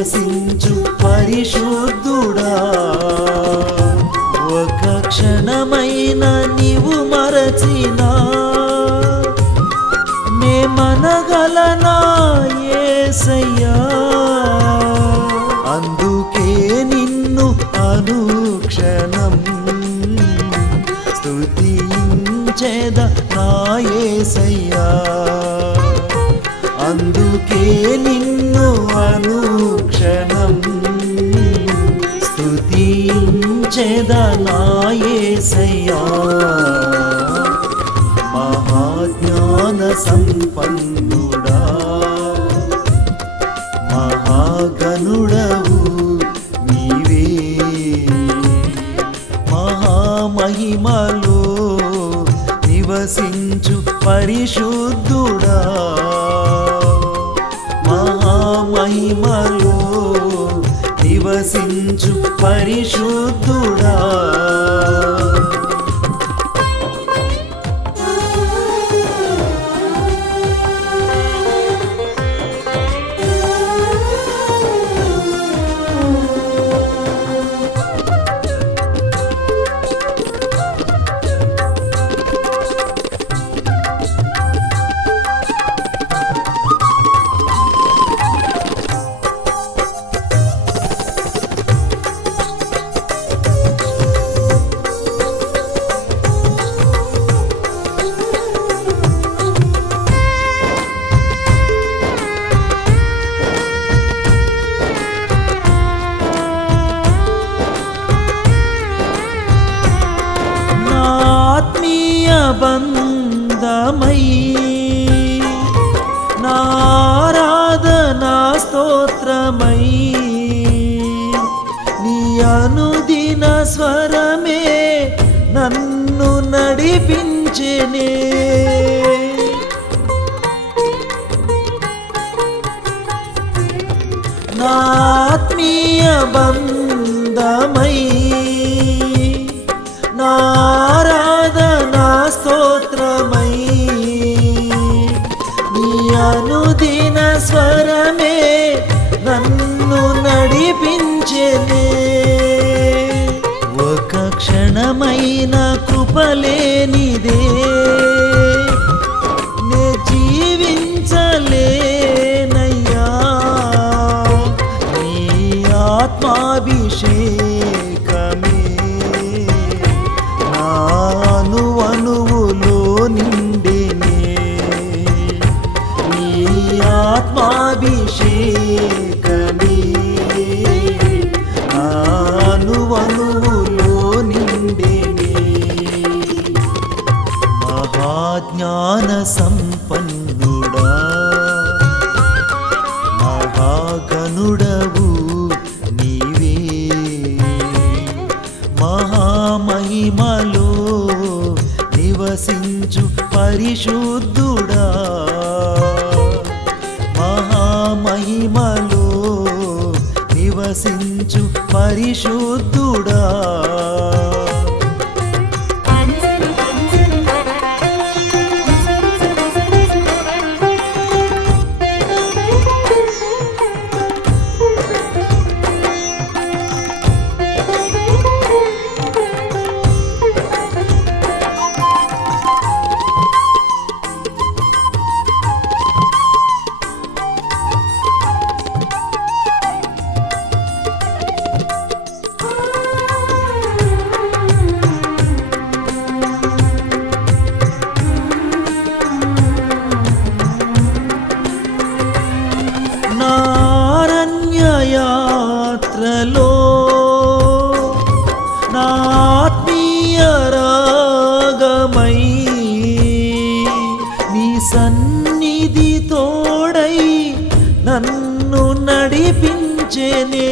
నివసించు పరిశుద్ధుడా. ఒక క్షణమైన నీవు మరచినా. నే మనగలనా ఏసయ్యా. అందుకే నిన్ను అనుక్షణం స్తుతించేద నా యేసయ్యా అందుకే నిన్ను అను స్తుతించేద నా మహాజ్ఞాన సంపన్నుడా. మహాగనుడవు నీవే. మహామహిమలో నివసించు పరిశుద్ధుడా. మహామహిమలో నివసించు పరిశుద్ధుడా. స్వరమే నన్ను నడిపించెనే. నాత్మీయ బంధమై నారాధనా కృపలేనిదే నే జీవించ నాలో నివసించు పరిశుద్ధుడా. మహామహిమలో నివసించు పరిశుద్ధుడా. సన్నిధి తోడై నన్ను నడిపించేనే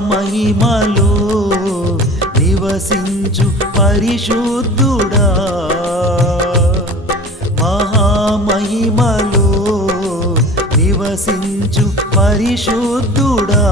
మహిమలో నివసించు పరిశుద్ధుడా. మహామహిమలో నివసించు పరిశుద్ధుడా.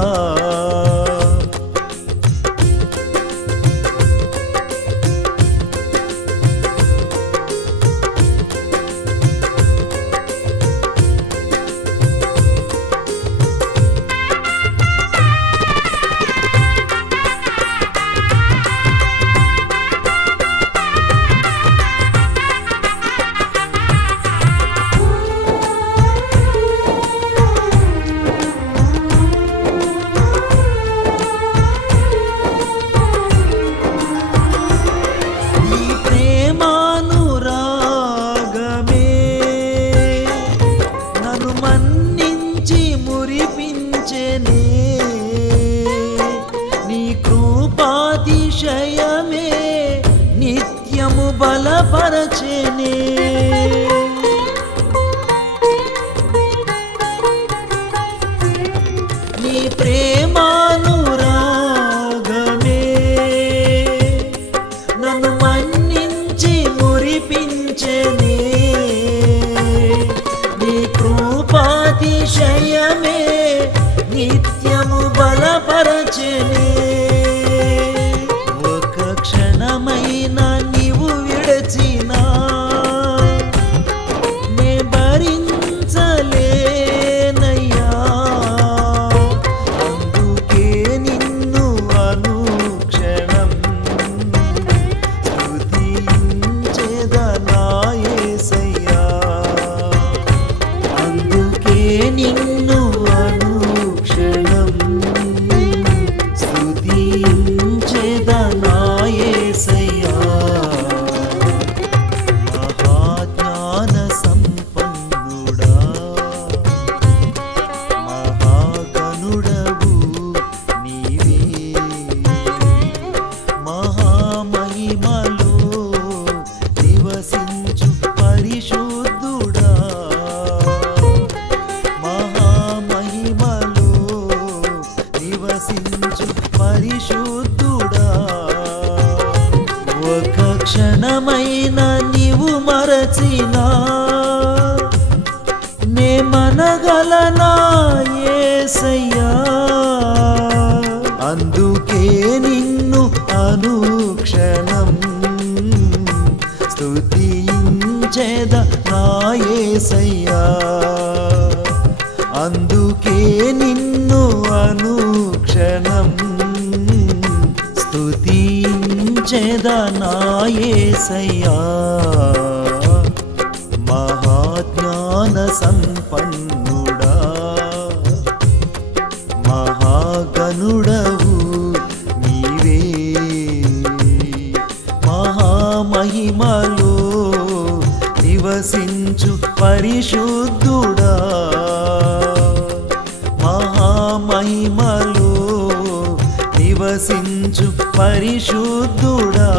సంశయమే నిత్యము బలపరచెనే. పొందగలనా ఏసయ్యా అందుకే నిన్ను అనుక్షణం స్తుతించేద నా ఏసయ్యా అందుకే నిన్ను అనుక్షణం స్తుతించేద నా ఏసయ్యా నివసించు పరిశుద్ధుడా. మహామహిమలో నివసించు పరిశుద్ధుడా.